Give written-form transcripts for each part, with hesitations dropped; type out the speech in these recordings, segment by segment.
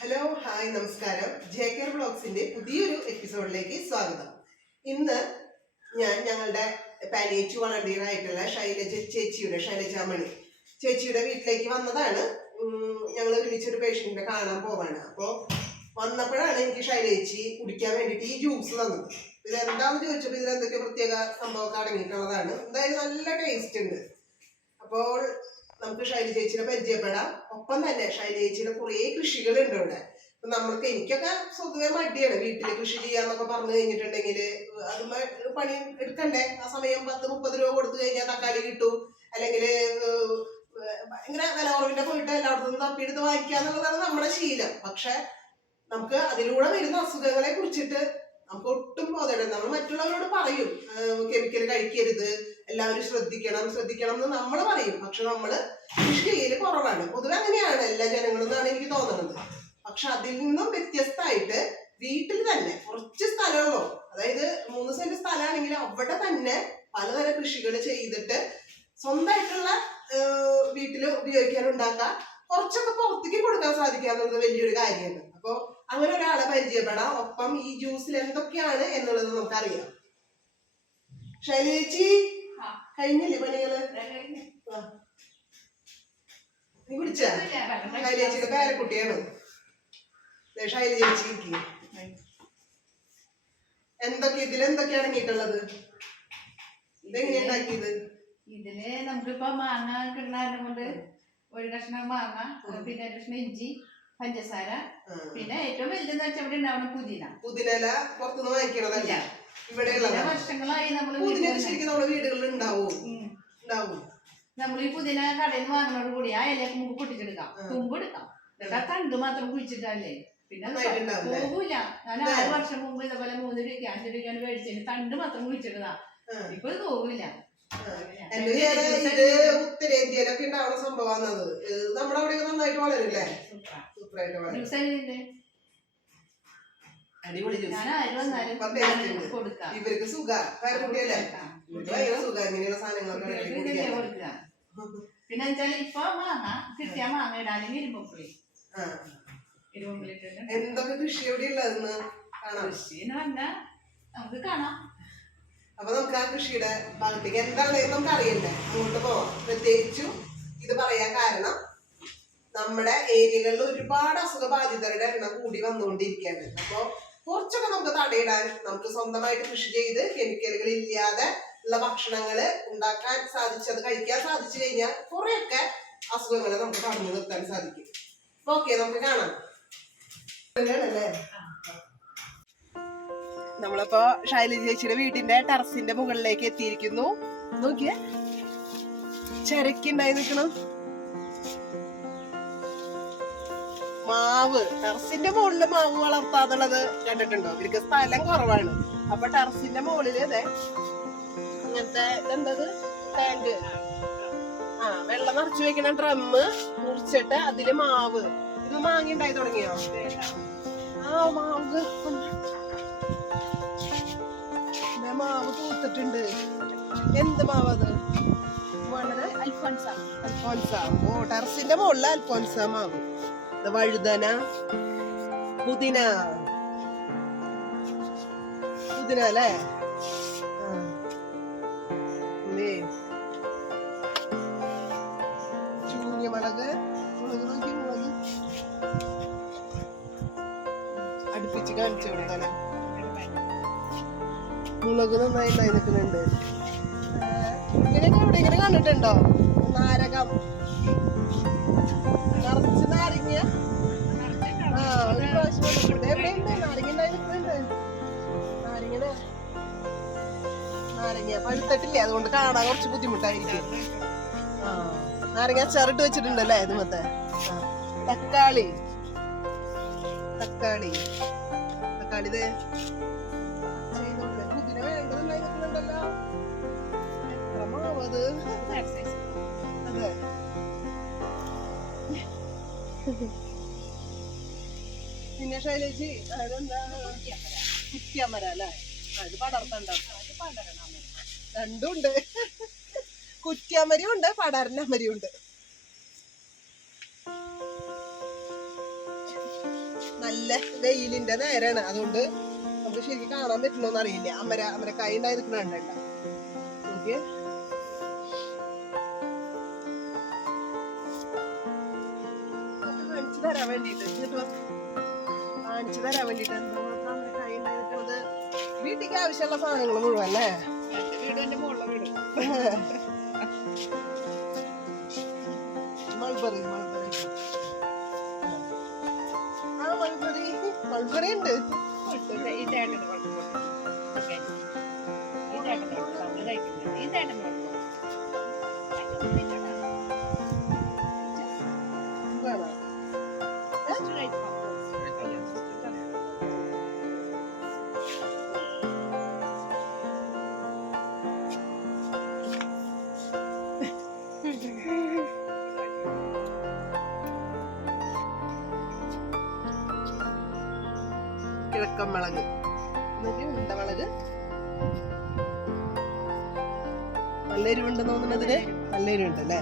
Hello hi നമസ്കാരം. ജെകെആർ വ്ളോഗ്സിന്റെ പുതിയൊരു എപ്പിസോഡിലേക്ക് സ്വാഗതം. ഇന്ന് ഞാൻ ഞങ്ങളുടെ പാലിയേറ്റീവ് വളണ്ടിയർ ആയിട്ടുള്ള ശൈലജാമണി ചേച്ചിയുടെ വീട്ടിലേക്ക് വന്നതാണ്. ഞങ്ങൾ ഒരുമിച്ചൊരു പേഷ്യന്റിനെ കാണാൻ പോവാണ്. അപ്പോൾ വന്നപ്പോഴാണ് എനിക്ക് ശൈലേച്ചി കുടിക്കാൻ വേണ്ടിയിട്ട് ഈ ജ്യൂസ് തന്നത്. ഇതെന്താണെന്ന് ചോദിച്ചപ്പോൾ ഇതിലെന്തൊക്കെ പ്രത്യേക സംഭവമൊക്കെ അടങ്ങിയിട്ടുള്ളതാണ്. എന്തായാലും നല്ല ടേസ്റ്റ് ഉണ്ട്. അപ്പോൾ നമുക്ക് ശൈലജ ചേച്ചിനെ പരിചയപ്പെടാം. ഒപ്പം തന്നെ ശൈലജ ചേച്ചിയുടെ കുറേ കൃഷികളുണ്ട് ഇവിടെ. എനിക്കൊക്കെ സ്വതവേ മടിയാണ് വീട്ടില് കൃഷി ചെയ്യാന്നൊക്കെ പറഞ്ഞു കഴിഞ്ഞിട്ടുണ്ടെങ്കിൽ അത് പണി എടുക്കണ്ടേ. ആ സമയം 10-30 രൂപ കൊടുത്തു കഴിഞ്ഞാൽ തക്കാളി കിട്ടും, അല്ലെങ്കിൽ ഭയങ്കര വില കുറവിന്റെ പോയിട്ട് എല്ലായിടത്തും തപ്പിയെടുത്ത് വാങ്ങിക്കാന്നുള്ളതാണ് നമ്മുടെ ശീലം. പക്ഷെ നമുക്ക് അതിലൂടെ വരുന്ന അസുഖങ്ങളെ കുറിച്ചിട്ട് നമുക്ക് ഒട്ടും ബോധമില്ല. നമ്മൾ മറ്റുള്ളവരോട് പറയും കെമിക്കൽ കഴിക്കരുത്, എല്ലാവരും ശ്രദ്ധിക്കണം എന്ന് നമ്മൾ പറയും. പക്ഷെ നമ്മള് കൃഷി ചെയ്യല് കുറവാണ്. പൊതുവെ അങ്ങനെയാണ് എല്ലാ ജനങ്ങളും എന്നാണ് എനിക്ക് തോന്നുന്നത്. പക്ഷെ അതിൽ നിന്നും വ്യത്യസ്തമായിട്ട് വീട്ടിൽ തന്നെ കുറച്ച് സ്ഥലമുള്ളൂ, അതായത് 3 സെന്റ് സ്ഥലമാണെങ്കിൽ അവിടെ തന്നെ പലതരം കൃഷികൾ ചെയ്തിട്ട് സ്വന്തമായിട്ടുള്ള വീട്ടില് ഉപയോഗിക്കാനുണ്ടാക്കാം, കുറച്ചൊക്കെ പുറത്തേക്ക് കൊടുക്കാൻ സാധിക്കുക എന്നുള്ളത് വലിയൊരു കാര്യമാണ്. അപ്പൊ അങ്ങനെ ഒരാളെ പരിചയപ്പെടാം. ഒപ്പം ഈ ജ്യൂസിൽ എന്തൊക്കെയാണ് എന്നുള്ളത് നമുക്കറിയാം. ശൈലേച്ചി കഴിഞ്ഞില്ലേ പണികള്? നീ കുടിച്ച? ശൈലേച്ചിയുടെ പേരക്കുട്ടിയാണ് ശൈലേച്ചി. ഇതിലെന്തൊക്കെയാണ് അടങ്ങിയിട്ടുള്ളത്? ഇതെങ്ങനെയാ ഉണ്ടാക്കിയത്? ഇതില് നമുക്കിപ്പോ മാങ്ങ കിട്ടുന്ന കൊണ്ട് ഒരു കഷ്ണം മാങ്ങ, പിന്നെ ഒരു കഷ്ണം ഇഞ്ചി, പഞ്ചസാര, പിന്നെ ഏറ്റവും വലുതെന്ന് വെച്ചാൽ ഇവിടെ ഉണ്ടാവണം പുതിന പുറത്തുനിന്ന് വാങ്ങിക്കണതല്ല, ഇവിടെ വർഷങ്ങളായി നമ്മള് ശരിക്കും നമ്മുടെ വീടുകളിൽ ഉണ്ടാവും. നമ്മൾ ഈ പുതിന കടയിൽ നിന്ന് വാങ്ങുന്നതോട് കൂടി ആ ഇലയൊക്കെ നമുക്ക് പൊട്ടിച്ചെടുക്കാം, തുമ്പെടുക്കാം, തണ്ട് മാത്രം കുഴിച്ചിട്ടല്ലേ. പിന്നെ പോകൂല. ഞാൻ 6 വർഷം മുമ്പ് ഇതേപോലെ 3 രൂപ 5 രൂപയാണ് മേടിച്ചത്, തണ്ട് മാത്രം കുഴിച്ചിട്ടതാ. ഇപ്പൊ ഇത് പോകൂല. ഉത്തരേന്ത്യയിലൊക്കെ ഉണ്ടാവുന്ന സംഭവമാണത്. നമ്മുടെ അവിടെ നന്നായിട്ട് വളരില്ലേ? സൂപ്പറായിട്ട് വളരും. അടിപൊളി ഇവർക്ക് സുഖ പേരക്കുട്ടിയല്ലേ, സുഖ ഇങ്ങനെയുള്ള സാധനങ്ങളൊക്കെ. പിന്നെ വെച്ചാല് ഇപ്പൊ മാങ്ങ കിട്ടിയ മാങ്ങ ഇടാനും ഇരുമ്പുളി എന്തൊക്കെ കൃഷി എവിടെ ഉള്ളതെന്ന് കാണാം. കൃഷി എന്ന് പറഞ്ഞാൽ നമുക്ക് കാണാം. അപ്പൊ നമുക്ക് ആ കൃഷിയുടെ ഭാഗത്തേക്ക് എന്താണ് നമുക്ക് അറിയണ്ടേ, അങ്ങോട്ട് പോവാം. പ്രത്യേകിച്ചും ഇത് പറയാൻ കാരണം നമ്മുടെ ഏരിയകളിൽ ഒരുപാട് അസുഖബാധിതരുടെ എണ്ണം കൂടി വന്നുകൊണ്ടിരിക്കുകയാണ്. അപ്പൊ കുറച്ചൊക്കെ നമുക്ക് തടയിടാൻ, നമുക്ക് സ്വന്തമായിട്ട് കൃഷി ചെയ്ത് കെമിക്കലുകൾ ഇല്ലാതെ ഉള്ള ഭക്ഷണങ്ങൾ ഉണ്ടാക്കാൻ സാധിച്ചത് കഴിക്കാൻ സാധിച്ചു കഴിഞ്ഞാൽ കുറെയൊക്കെ അസുഖങ്ങളെ നമുക്ക് തടഞ്ഞു നിർത്താൻ സാധിക്കും. ഓക്കെ, നമുക്ക് കാണാം. നമ്മളിപ്പോ ശൈലജ ചേച്ചിയുടെ വീടിന്റെ ടെറസിന്റെ മുകളിലേക്ക് എത്തിയിരിക്കുന്നു. നോക്കിയേ, ചരക്കുണ്ടായി നിൽക്കണം മാവ്. ടെറസിന്റെ മുകളില് മാവ് വളർത്താതുള്ളത് കണ്ടിട്ടുണ്ടോ? ഇവർക്ക് സ്ഥലം കുറവാണ്. അപ്പൊ ടെറസിന്റെ മുകളില് അതെ ഇങ്ങനത്തെ ഇതെന്തത് ടാങ്ക്, വെള്ളം നിറച്ചു വെക്കണ ഡ്രമ്മ് മുറിച്ചിട്ട് അതില് മാവ്. ഇത് മാങ്ങ ഉണ്ടായി തുടങ്ങിയോ? മാവ് പൂത്തിട്ടുണ്ട്. എന്ത് മാവത്? അൽഫോൻസ. ഓ, ടെറസിന്റെ മുകളിൽ അൽഫോൻസ മാവ്. വഴുതന, പുതിന അല്ലേ? ചൂഞ്ഞമുളക്, മുളക് അടുപ്പിച്ച് കാണിച്ചു കൊടുത്താലേ. മുളക് നന്നായി ഉണ്ടായി നിൽക്കുന്നുണ്ട്. ഇങ്ങനെയൊക്കെ എവിടെയെങ്കിലും കണ്ടിട്ടുണ്ടോ? നാരകം നിറച്ച് നാരങ്ങ. ഒരു പ്രാവശ്യം എവിടെയുണ്ട് നാരങ്ങ ഉണ്ടായി നിൽക്കുന്നുണ്ട്. നാരങ്ങ പഴുത്തിട്ടില്ലേ, അതുകൊണ്ട് കാണാൻ കുറച്ച് ബുദ്ധിമുട്ടായിരിക്കും. നാരങ്ങ അച്ചാറിട്ട് വെച്ചിട്ടുണ്ടല്ലേ ഇത് മൊത്തം. തക്കാളി ഇത് പുതിന വേണ്ടതുണ്ടായി നിൽക്കുന്നുണ്ടല്ലോ. എത്ര മാവത്? അതെ, പിന്നെ ശൈലജി അതെന്താ? കുറ്റിയമര അല്ലേ? അത് പടർത്തണ്ട, രണ്ടും ഉണ്ട്. കുറ്റിയമരയും ഉണ്ട്, പടർന്ന അമരയും ഉണ്ട്. നല്ല വെയിലിന്റെ നേരാണ്, അതുകൊണ്ട് നമുക്ക് ശരിക്കും കാണാൻ പറ്റണോന്ന് അറിയില്ല. അമരക്കായ ഉണ്ടായി നിൽക്കണുണ്ട്. നോക്കിയേ, കാണിച്ചു തരാൻ വേണ്ടിട്ട് അമരക്കായ ഉണ്ടായി നിൽക്കുന്നത്. വീട്ടിലേക്ക് ആവശ്യമുള്ള സാധനങ്ങൾ മുഴുവൻ അല്ലേ? മൾബറി ഉണ്ട്. കിഴക്കൻ മുളക്, ഉണ്ടമുളക്. നല്ല എരിവുണ്ടെന്ന് തോന്നുന്നതിന് നല്ല എരിവുണ്ട് അല്ലേ?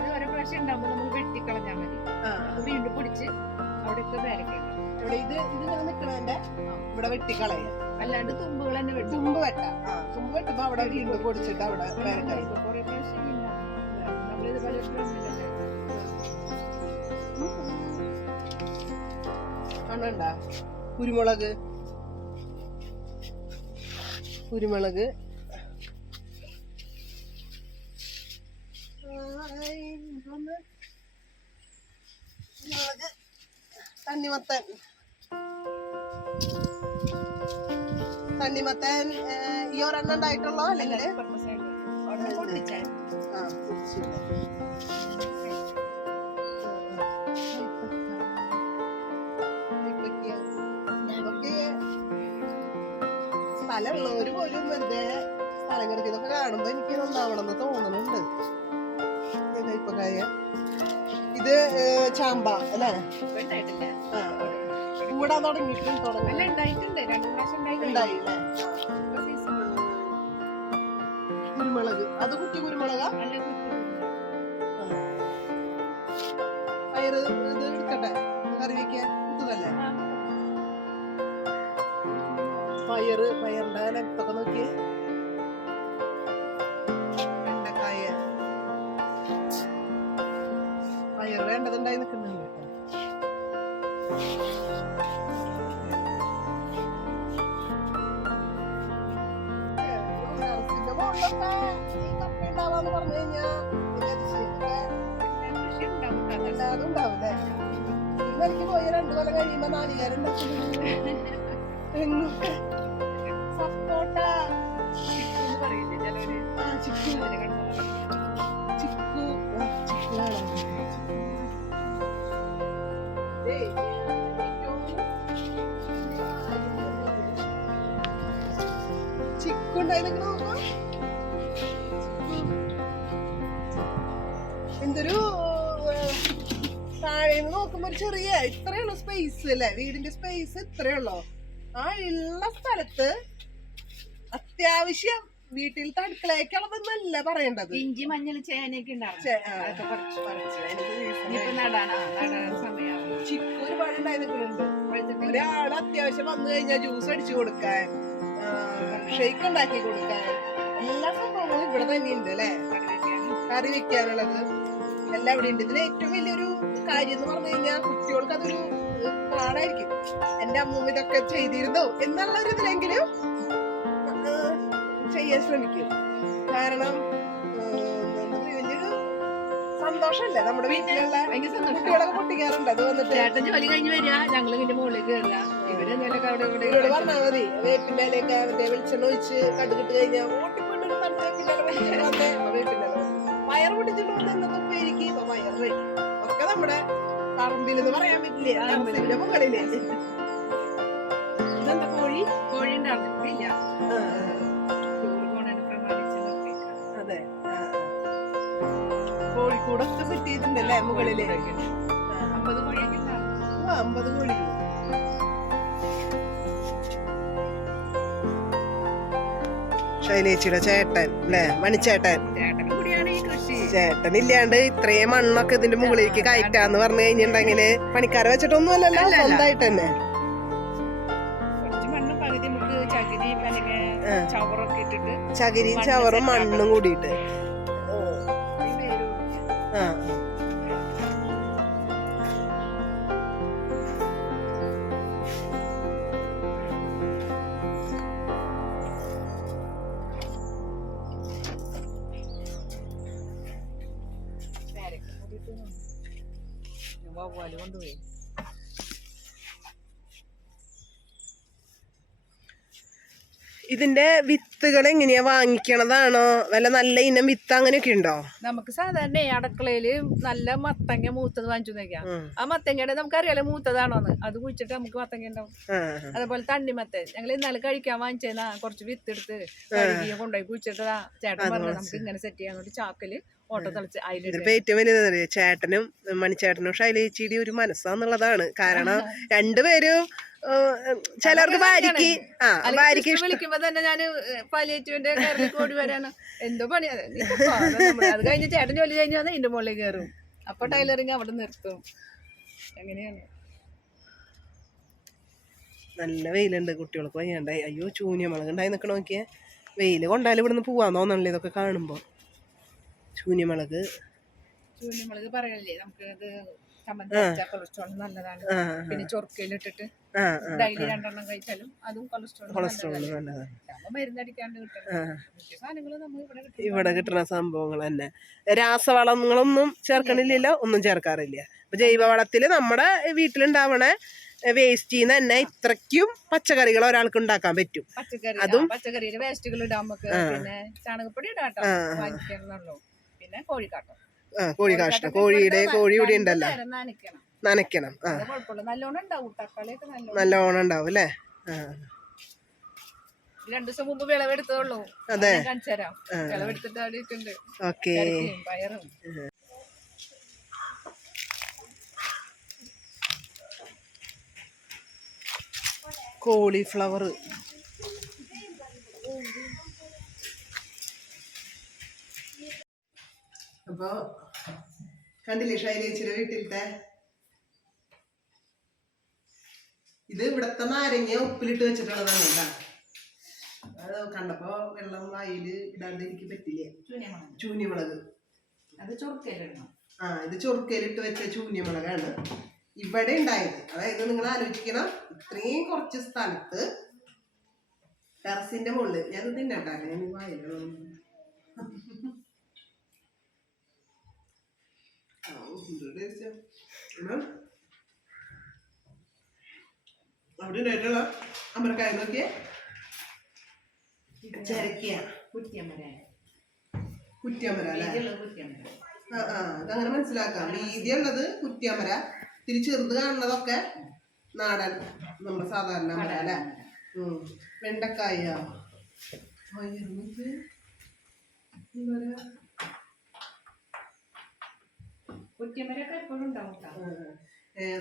ഓരോ പ്രാവശ്യം ഉണ്ടാകുമ്പോ നമ്മൾ വെട്ടിക്കളഞ്ഞാൽ മതി. വീണ്ടും പൊടിച്ച് അവിടെ ഇത് ഇങ്ങനെ നിക്കണതിന്റെ ഇവിടെ വെട്ടിക്കളയ, അല്ലാണ്ട് തുമ്പുകൾ തന്നെ തുമ്പ് വെട്ടാം. തുമ്പ് വെട്ടുമ്പോ അവിടെ വീണ്ടും പൊടിച്ചിട്ട് അവിടെ പേരക്കായ. കുറെ പ്രാവശ്യം നമ്മളിത് പല കണ്ണുണ്ട. കുരുമുളക് തണ്ണിമത്തൻ ഈ ഒരെണ്ണം ഉണ്ടായിട്ടുള്ളോ അല്ലെങ്കിൽ സ്ഥലമുള്ളവര് പോലും വെറുതെ സ്ഥലം കിടക്കുന്നതൊക്കെ കാണുമ്പോ എനിക്ക് നന്നാവണമെന്ന് തോന്നുന്നുണ്ട്. ഇത് ചാമ്പ അല്ലേ? കൂടാൻ തുടങ്ങിയിട്ടുണ്ടായില്ലേ? കുരുമുളക്, അത് കുറ്റി കുരുമുളകാ? പയറ് ഇത് എടുക്കട്ടെ, കറി വെക്കാൻ കുത്തുകല്ലേ? പയറിന്റെ ലെങ്ത്തൊക്കെ നോക്കിയേ. വെണ്ടക്കായ, പയർ വേണ്ടതുണ്ടായി നിൽക്കുന്നുണ്ട് കേട്ടോ. ഉണ്ടാവാന്ന് പറഞ്ഞു കഴിഞ്ഞാ എല്ലാതും ഉണ്ടാവൂലേ? ഇന്നെനിക്ക് പോയി 2 കൊല്ലം കഴിയുമ്പോ നാളികേരം ഉണ്ടാക്കുന്നു. സപ്പോട്ട, ചിക്കു ചിക്കുണ്ടായിരുന്നു. എന്തൊരു താഴേന്ന് നോക്കുമ്പോ ഒരു ചെറിയ ഇത്രയുള്ള സ്പേസ് അല്ലേ? വീടിന്റെ സ്പേസ് ഇത്രയുള്ളൂ. ആ ഉള്ള സ്ഥലത്ത് അത്യാവശ്യം വീട്ടിലത്തെ അടുക്കളയൊക്കെയുള്ളതെന്നല്ല പറയേണ്ടത്. ഇഞ്ചി, മഞ്ഞൾ, ചേനയൊക്കെ ചിക്കു ഒരുപാട് ഉണ്ടായി നിൽക്കുന്നുണ്ട്. ഒരാൾ അത്യാവശ്യം വന്നു കഴിഞ്ഞാൽ ജ്യൂസ് അടിച്ചു കൊടുക്കാൻ, ഷേക്ക് ഉണ്ടാക്കി കൊടുക്കാൻ, എല്ലാ സംഭവങ്ങളും ഇവിടെ തന്നെയുണ്ട് അല്ലേ? കറി വെക്കാനുള്ളത് എല്ലാം ഇവിടെ ഉണ്ട്. ഇതിന് ഏറ്റവും വലിയൊരു കാര്യം എന്ന് പറഞ്ഞു കഴിഞ്ഞാൽ കുട്ടികൾക്ക് അതൊരു പാടായിരിക്കും. എന്റെ അമ്മൂമ്മ ഇതൊക്കെ ചെയ്തിരുന്നോ എന്നുള്ള ഒരു ഇതിലെങ്കിലും ചെയ്യാൻ ശ്രമിക്കും. കാരണം വലിയൊരു സന്തോഷല്ലേ നമ്മുടെ വീട്ടിലുള്ള കുട്ടികളൊക്കെ പൊട്ടിക്കാറുണ്ട്. അത് വന്നിട്ട് ജോലി കഴിഞ്ഞ് വരിക, ഞങ്ങള് പിന്നെ മുകളിൽ കയറുക. ഇവരോട് പറഞ്ഞാൽ മതി, വേപ്പിന്റെ ഇലയൊക്കെ മറ്റേ വെളിച്ചെണ്ണ ഒഴിച്ച് കടുകിട്ട് കഴിഞ്ഞാൽ ഓട്ടിപ്പോയിട്ട് വേപ്പിന്റെ വയർ പൊട്ടിച്ചിട്ട് വന്ന് ഇന്നത്തെ ഉപ്പേരിക്ക് ഇപ്പൊ വയറ് ഒക്കെ നമ്മുടെ പറമ്പിലെന്ന് പറയാൻ പറ്റില്ലേ? പറമ്പിന്റെ മുകളില് ഇതെന്താ കോഴി ഉണ്ടാവില്ല. അതെ, കോഴിക്കൂടൊക്കെ സെറ്റ് ചെയ്തിട്ടുണ്ടല്ലേ മുകളില്? 50 കോഴിയൊക്കെ 50 കോഴി. ശൈലേച്ചിയുടെ ചേട്ടൻ അല്ലേ? മണിച്ചേട്ടൻ. ചേട്ടനും കൂടിയാണ് ഈ കൃഷി. ചേട്ടനില്ലാണ്ട് ഇത്രയും മണ്ണൊക്കെ ഇതിന്റെ മുകളിലേക്ക് കയറ്റാന്ന് പറഞ്ഞു കഴിഞ്ഞിട്ടുണ്ടെങ്കില് പണിക്കാരെ വെച്ചിട്ടൊന്നും അല്ലല്ലോ, സ്വന്തമായിട്ട് തന്നെ. ചകിരിയും ചവറും മണ്ണും കൂടിയിട്ട്. ആ കൊണ്ടുപോയി ഇതിന്റെ വിത്തുകൾ എങ്ങനെയാ വാങ്ങിക്കണതാണോ, വല്ല നല്ല ഇനം വിത്ത് അങ്ങനെയൊക്കെ ഉണ്ടോ? നമുക്ക് സാധാരണ അടുക്കളയില് നല്ല മത്തങ്ങ മൂത്തത് വാങ്ങിച്ചു നോക്കാം. ആ മത്തങ്ങയുടെ നമുക്കറിയാലോ മൂത്തതാണോന്ന്. അത് കുഴിച്ചിട്ട് നമുക്ക് മത്തങ്ങ ഉണ്ടാവും. അതേപോലെ തണ്ണിമത്തൻ ഞങ്ങൾ ഇന്നലെ കഴിക്കാൻ വാങ്ങിച്ചേന്നാ കുറച്ച് വിത്ത് എടുത്ത് കഴുകിയ കൊണ്ടുപോയി കുഴിച്ചിട്ടതാ. ചേട്ടൻ പറഞ്ഞു നമുക്ക് ഇങ്ങനെ സെറ്റ് ചെയ്യാൻ ചാക്കില് ഓട്ടോ തളിച്ച് ഇതിപ്പോ ഏറ്റവും വലിയ ചേട്ടനും മണിച്ചേട്ടനും ശൈലേച്ചിയുടെ ഒരു മനസ്സാന്നുള്ളതാണ്. കാരണം രണ്ടുപേരും ചിലർക്ക് ഭാര്യക്ക് വിളിക്കുമ്പോ തന്നെ ഞാന് പാലിയേറ്റീവിന്റെ ഓടി വരാനോ എന്തോ പണിയാ. അത് കഴിഞ്ഞ് ചേട്ടൻ ജോലി കഴിഞ്ഞ് വന്നാൽ ഇതിന്റെ മുകളിൽ കയറും. അപ്പൊ ടൈലറിങ് അവിടെ നിർത്തും. എങ്ങനെയാണ്? നല്ല വെയിലുണ്ട്, കുട്ടികൾക്ക് വയ്യാണ്ടായി. അയ്യോ ചൂന്യമുളക് ഉണ്ടായി നിക്കണ നോക്കിയേ. വെയില് കൊണ്ടാലും ഇവിടുന്ന് പോവാൻ തോന്നണല്ലേ ഇതൊക്കെ കാണുമ്പോ. ചൂന്യമുളക് പറയല്ലേ നമുക്ക് കൊളസ്ട്രോൾ നല്ലതാണ്. പിന്നെ ചൊർക്കയിലിട്ടിട്ട് ഡെയിലി 2 എണ്ണം കഴിച്ചാലും അതും കൊളസ്ട്രോൾ നല്ലതാണ്. മരുന്നടിക്കാണ്ട് ഇവിടെ കിട്ടുന്ന സംഭവങ്ങൾ തന്നെ. രാസവളങ്ങളൊന്നും ചേർക്കണില്ലല്ലോ, ഒന്നും ചേർക്കാറില്ല. അപ്പൊ ജൈവവളത്തില് നമ്മുടെ വീട്ടിലുണ്ടാവണ വേസ്റ്റിന്ന് തന്നെ ഇത്രയ്ക്കും പച്ചക്കറികൾ ഒരാൾക്ക് ഉണ്ടാക്കാൻ പറ്റും. അതും പച്ചക്കറിയുടെ വേസ്റ്റുകൾ ഇടാൻ നമുക്ക്. പിന്നെ ചാണകപ്പൊടി ഇടാട്ടോ, വാങ്ങിക്കണല്ലോ. പിന്നെ കോഴിക്കാട്ടം, കോഴിക്കാഷ്ടം, കോഴിയുടെ കോഴി ഇവിടെ ഉണ്ടല്ലോ, നനയ്ക്കണം. നല്ലോണം ഉണ്ടാവും അല്ലേ? 2 ദിവസം മുമ്പ് വിളവെടുത്തതുള്ളൂ. അതെ, വിളവെടുത്തിട്ട് ഓക്കെ. പയറും കോളിഫ്ലവർ. അപ്പൊ കണ്ടില്ലേ ശൈലേച്ചിയുടെ വീട്ടിലത്തെ ഇത് ഇവിടത്തെ നാരങ്ങ ഉപ്പിലിട്ട് വെച്ചിട്ടുള്ളതാണ് കേട്ടാ. അത് കണ്ടപ്പോ വെള്ളം വായില് ഇടാണ്ട് എനിക്ക് പറ്റില്ല. ചൂന്യമുളക് അത് ചൊറുക്കയിലിടണം. ഇത് ചൊറുക്കയിലിട്ട് വെച്ച ചൂന്യമുളകാണ് ഇവിടെ ഉണ്ടായത്. അതായത് നിങ്ങൾ ആലോചിക്കണം, ഇത്രയും കുറച്ച് സ്ഥലത്ത് ടെറസിന്റെ മുകളിൽ ഞാൻ തിന്നട്ടാ. ഞാൻ വായിലുള്ള അവിടെ ഉണ്ടായിട്ടുള്ള അമരക്കായ നോക്കിയേ. കുറ്റിയമര അല്ലേ? അതങ്ങനെ മനസ്സിലാക്കാം. വീതിയുള്ളത് കുറ്റിയമര, ഇത്തിരി ചെറുത് കാണുന്നതൊക്കെ നാടൻ നമ്മുടെ സാധാരണ അമര അല്ലേ? വെണ്ടക്കായ,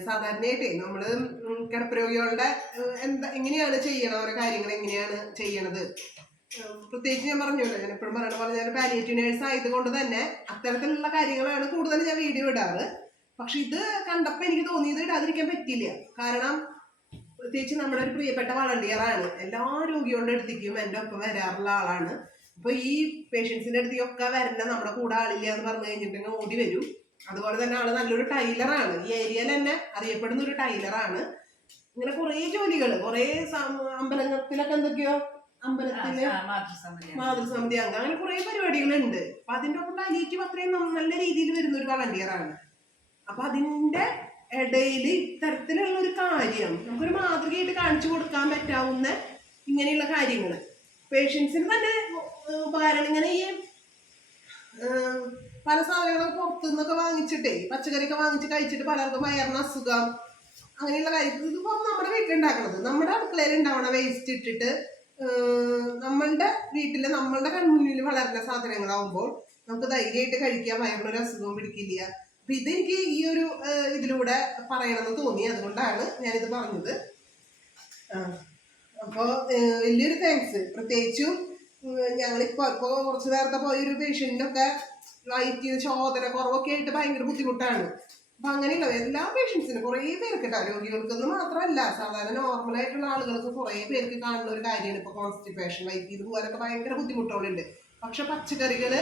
സാധാരണയായിട്ടേ നമ്മള് കിടപ്പരോഗികളുടെ എങ്ങനെയാണ് ചെയ്യണ ഓരോ കാര്യങ്ങൾ എങ്ങനെയാണ് ചെയ്യണത്. പ്രത്യേകിച്ച് ഞാൻ പറഞ്ഞല്ലോ, ഞാൻ എപ്പോഴും പറയണ പോലെ ഞാൻ പാലിയേറ്റീവ് നേഴ്സ് ആയതുകൊണ്ട് തന്നെ അത്തരത്തിലുള്ള കാര്യങ്ങളാണ് കൂടുതൽ ഞാൻ വീഡിയോ ഇടാറ്. പക്ഷെ ഇത് കണ്ടപ്പോൾ എനിക്ക് തോന്നിയത് ഇടാതിരിക്കാൻ പറ്റില്ല. കാരണം പ്രത്യേകിച്ച് നമ്മുടെ ഒരു പ്രിയപ്പെട്ട വളണ്ടിയറാണ്. എല്ലാ രോഗികളുടെ അടുത്തേക്കും എൻ്റെ ഒപ്പം വരാറുള്ള ആളാണ്. അപ്പൊ ഈ പേഷ്യൻസിന്റെ അടുത്തേക്കൊക്കെ വരണ്ട നമ്മുടെ കൂടെ ആളില്ല എന്ന് പറഞ്ഞു കഴിഞ്ഞിട്ടുണ്ടെങ്കിൽ ഓടി വരും. അതുപോലെ തന്നെ ആള് നല്ലൊരു ടൈലറാണ്. ഈ ഏരിയയിൽ തന്നെ അറിയപ്പെടുന്ന ഒരു ടൈലറാണ്. ഇങ്ങനെ കുറെ ജോലികൾ, കുറെ അമ്പലത്തിലൊക്കെ എന്തൊക്കെയോ അമ്പലത്തില് മാതൃസമിതി അംഗം, അങ്ങനെ കുറെ പരിപാടികളുണ്ട്. അപ്പൊ അതിന്റെ ഒപ്പം പാലിയേറ്റീവ് അത്രയും നല്ല രീതിയിൽ വരുന്ന ഒരു വളണ്ടിയറാണ്. അപ്പൊ അതിന്റെ ഇടയിൽ ഇത്തരത്തിലുള്ള ഒരു കാര്യം നമുക്കൊരു മാതൃകയായിട്ട് കാണിച്ചു കൊടുക്കാൻ പറ്റാവുന്ന ഇങ്ങനെയുള്ള കാര്യങ്ങൾ പേഷ്യൻസിന് തന്നെ ഉപകാരം. ഇങ്ങനെ ഈ പല സാധനങ്ങളൊക്കെ പുറത്തുനിന്നൊക്കെ വാങ്ങിച്ചിട്ടേ, പച്ചക്കറിയൊക്കെ വാങ്ങിച്ച് കഴിച്ചിട്ട് പലർക്കും വയറിന് അസുഖം അങ്ങനെയുള്ള കാര്യം. ഇതിപ്പോ നമ്മുടെ വീട്ടിലുണ്ടാക്കണത്, നമ്മുടെ അടുക്കളയിൽ ഉണ്ടാവണ വേസ്റ്റ് ഇട്ടിട്ട് നമ്മളുടെ വീട്ടില് നമ്മളുടെ കൺമുന്നിൽ വളരുന്ന സാധനങ്ങളാവുമ്പോൾ നമുക്ക് ധൈര്യമായിട്ട് കഴിക്കാൻ, വയറിനൊരു അസുഖവും പിടിക്കില്ല. അപ്പൊ ഇതെനിക്ക് ഈ ഒരു ഇതിലൂടെ പറയണമെന്ന് തോന്നി, അതുകൊണ്ടാണ് ഞാനിത് പറഞ്ഞത്. അപ്പോൾ വലിയൊരു താങ്ക്സ്. പ്രത്യേകിച്ചും ഞങ്ങളിപ്പോ കുറച്ച് നേരത്തെ പോയൊരു പേഷ്യന്റിനൊക്കെ വയറ്റിൽ ചോദന കുറവൊക്കെ ആയിട്ട് ഭയങ്കര ബുദ്ധിമുട്ടാണ്. അപ്പൊ അങ്ങനെയുള്ള എല്ലാ പേഷ്യൻസിനും കുറേ പേർക്ക് കേട്ടോ, രോഗികൾക്കൊന്നും മാത്രമല്ല, സാധാരണ നോർമൽ ആയിട്ടുള്ള ആളുകൾക്ക് കുറേ പേർക്ക് കാണുന്ന ഒരു കാര്യമാണ് ഇപ്പൊ കോൺസ്റ്റിപ്പേഷൻ, വയറ്റിൽ പോകാനൊക്കെ ഭയങ്കര ബുദ്ധിമുട്ടുകളുണ്ട്. പക്ഷെ പച്ചക്കറികള്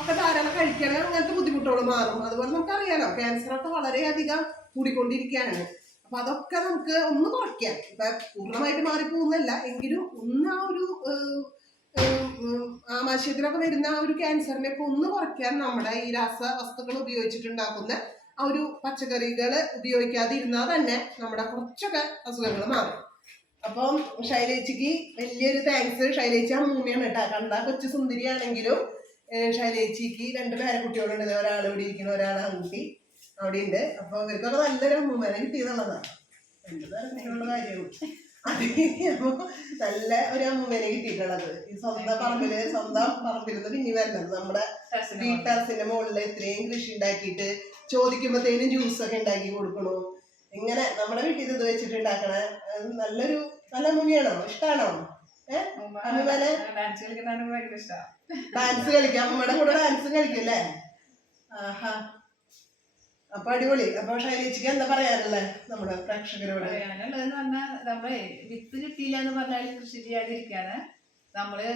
ഒക്കെ ധാരാളം കഴിക്കണേ അങ്ങനത്തെ ബുദ്ധിമുട്ടുകൾ മാറും. അതുപോലെ നമുക്കറിയാലോ ക്യാൻസറൊക്കെ വളരെയധികം കൂടിക്കൊണ്ടിരിക്കുകയാണ്. അപ്പൊ അതൊക്കെ നമുക്ക് ഒന്ന് കുറയ്ക്കാം. ഇപ്പൊ പൂർണ്ണമായിട്ട് മാറിപ്പോകുന്നല്ല എങ്കിലും ഒന്ന് ആ ഒരു ആമാശയത്തിലൊക്കെ വരുന്ന ആ ഒരു ക്യാൻസറിനെ ഒക്കെ ഒന്ന് കുറയ്ക്കാൻ നമ്മുടെ ഈ രാസവസ്തുക്കൾ ഉപയോഗിച്ചിട്ടുണ്ടാക്കുന്ന ആ ഒരു പച്ചക്കറികൾ ഉപയോഗിക്കാതിരുന്നാൽ തന്നെ നമ്മുടെ കുറച്ചൊക്കെ അസുഖങ്ങൾ മാറും. അപ്പം ശൈലേച്ചിക്ക് വലിയൊരു താങ്ക്സ്. ശൈലേച്ചി അമ്മൂമ്മയാണ് കേട്ടോ. കണ്ടാ കൊച്ചു സുന്ദരിയാണെങ്കിലും ശൈലേച്ചിക്ക് 2 പേരക്കുട്ടികളുണ്ട്. ഒരാൾ ഇവിടെ ഇരിക്കുന്ന, ഒരാൾ ആൺകുട്ടി അവിടെ ഉണ്ട്. അപ്പൊ ഇവർക്കൊക്കെ നല്ലൊരു അമ്മൂമ്മനെ കിട്ടിയതുള്ളതാണ്. 2 പേരക്കുട്ടികളുടെ കാര്യവും അപ്പൊ നല്ല ഒരു അമ്മൂമ്മനെ കിട്ടിയിട്ടുള്ളത്. ഈ സ്വന്തം പറമ്പിൽ നിന്ന് പിന്നെ വരുന്നത് നമ്മുടെ വീട്ടറസിന്റെ മുകളിൽ ഇത്രയും കൃഷി ഉണ്ടാക്കിയിട്ട് ചോദിക്കുമ്പോഴത്തേനും ജ്യൂസൊക്കെ ഉണ്ടാക്കി കൊടുക്കണു. ഇങ്ങനെ നമ്മുടെ വീട്ടിൽ ഇത് വെച്ചിട്ട് ഉണ്ടാക്കണ നല്ല അമ്മൂമ്മയാണോ? ഇഷ്ടാണോ? അമ്മൂമ്മനെ ഡാൻസ് കളിക്കാം, അമ്മൂമ്മയുടെ കൂടെ ഡാൻസ് കളിക്കും അല്ലേ? ആഹാ, അപ്പൊ അടിപൊളി. അപ്പൊ ശൈലേച്ചിക്ക് എന്താ പറയാനല്ലേ നമ്മുടെ പ്രേക്ഷകരോട്? പറയാനുള്ളതെന്ന് പറഞ്ഞാൽ നമ്മളെ വിത്ത് കിട്ടിയില്ല എന്ന് പറഞ്ഞാൽ കൃഷി ചെയ്യാതിരിക്കാണ്. നമ്മള്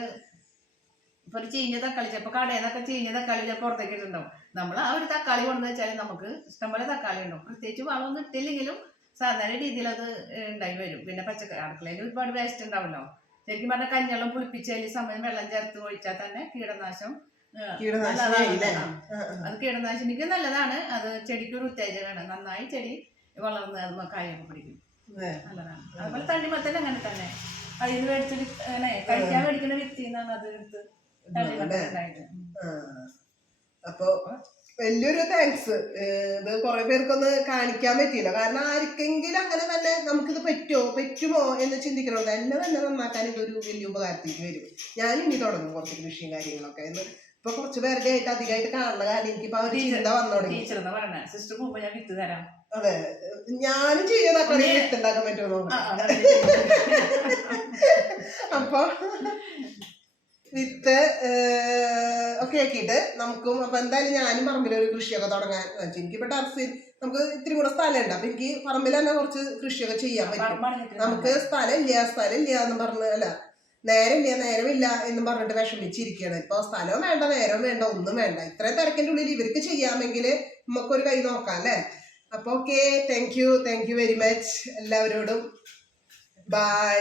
ഇപ്പൊ ഒരു ചീഞ്ഞ തക്കാളി ചിലപ്പോൾ കടയിൽ നിന്നൊക്കെ ചീഞ്ഞ തക്കാളി ചിലപ്പോൾ പുറത്തേക്ക് ഇട്ടുണ്ടാവും. നമ്മൾ ആ ഒരു തക്കാളി കൊണ്ടു വെച്ചാൽ നമുക്ക് ഇഷ്ടംപോലെ തക്കാളി ഉണ്ടാവും. പ്രത്യേകിച്ച് വളമൊന്നും ഇട്ടില്ലെങ്കിലും സാധാരണ രീതിയിൽ അത് ഉണ്ടായി വരും. പിന്നെ പച്ചക്കറി അടുക്കളയിൽ ഒരുപാട് വേസ്റ്റ് ഉണ്ടാവല്ലോ. ശരിക്കും പറഞ്ഞാൽ കഞ്ഞെള്ളം പുളിപ്പിച്ചതിൽ സമയം വെള്ളം ചേർത്ത് ഒഴിച്ചാൽ തന്നെ കീടനാശം അത് കീടനാശിനിക്ക് നല്ലതാണ്. അത് ചെടിക്കൊരു ഉത്തേജനമാണ്. നന്നായി ചെടി വളർന്ന് കായൊക്കെ പിടിക്കും, നല്ലതാണ്. അതുപോലെ തണ്ണിമത്തൻ അങ്ങനെ തന്നെ അതിൽ നിന്ന് മേടിച്ചിട്ട് കഴിക്കാൻ മേടിക്കുന്ന വ്യക്തിന്നാണ് അത് എടുത്ത് തണ്ണിമത്തൻ. അപ്പൊ വലിയൊരു താങ്ക്സ്. ഇത് കുറെ പേർക്കൊന്ന് കാണിക്കാൻ പറ്റിയില്ല. കാരണം ആർക്കെങ്കിലും അങ്ങനെ തന്നെ നമുക്കിത് പറ്റുമോ എന്ന് ചിന്തിക്കണമല്ലോ. എന്നെ തന്നെ നന്നാക്കാൻ ഇതൊരു വലിയ ഉപകാരത്തിലേക്ക് വരും. ഞാൻ ഇനി തുടങ്ങും കുറച്ച് കൃഷിയും കാര്യങ്ങളൊക്കെ. ഇപ്പൊ കുറച്ച് പേരുടെ ആയിട്ട് അധികമായിട്ട് കാണുന്ന കാര്യം എനിക്കിപ്പോ ആ ഒരു ചിന്ത വന്നു തുടങ്ങി. സിസ്റ്റർ പോകുമ്പോ ഞാൻ വിത്ത് തരാം. അതെ, ഞാനും ചെയ്യുന്ന തക്കാളി വിത്തുണ്ടാക്കാൻ പറ്റുമോ? അപ്പൊ വിത്ത് ഒക്കെ ആക്കിയിട്ട് നമുക്കും അപ്പൊ എന്തായാലും ഞാനും പറമ്പിലൊരു കൃഷിയൊക്കെ തുടങ്ങാൻ വെച്ചു. എനിക്കിപ്പോ ടെറസിൽ നമുക്ക് ഇത്തിരി കൂടെ സ്ഥലമുണ്ട്. അപ്പൊ എനിക്ക് പറമ്പിൽ തന്നെ കുറച്ച് കൃഷിയൊക്കെ ചെയ്യാൻ പറ്റും. നമുക്ക് സ്ഥലമില്ല എന്ന് പറഞ്ഞ് നേരമില്ല എന്നും പറഞ്ഞിട്ട് വിഷമിച്ചിരിക്കുകയാണ്. ഇപ്പൊ സ്ഥലവും വേണ്ട, നേരവും വേണ്ട, ഒന്നും വേണ്ട. ഇത്രയും തിരക്കിന്റെ ഉള്ളിൽ ഇവർക്ക് ചെയ്യാമെങ്കിൽ നമുക്കൊരു കൈ നോക്കാം അല്ലേ? അപ്പൊ okay, thank you very much എല്ലാവരോടും. ബൈ.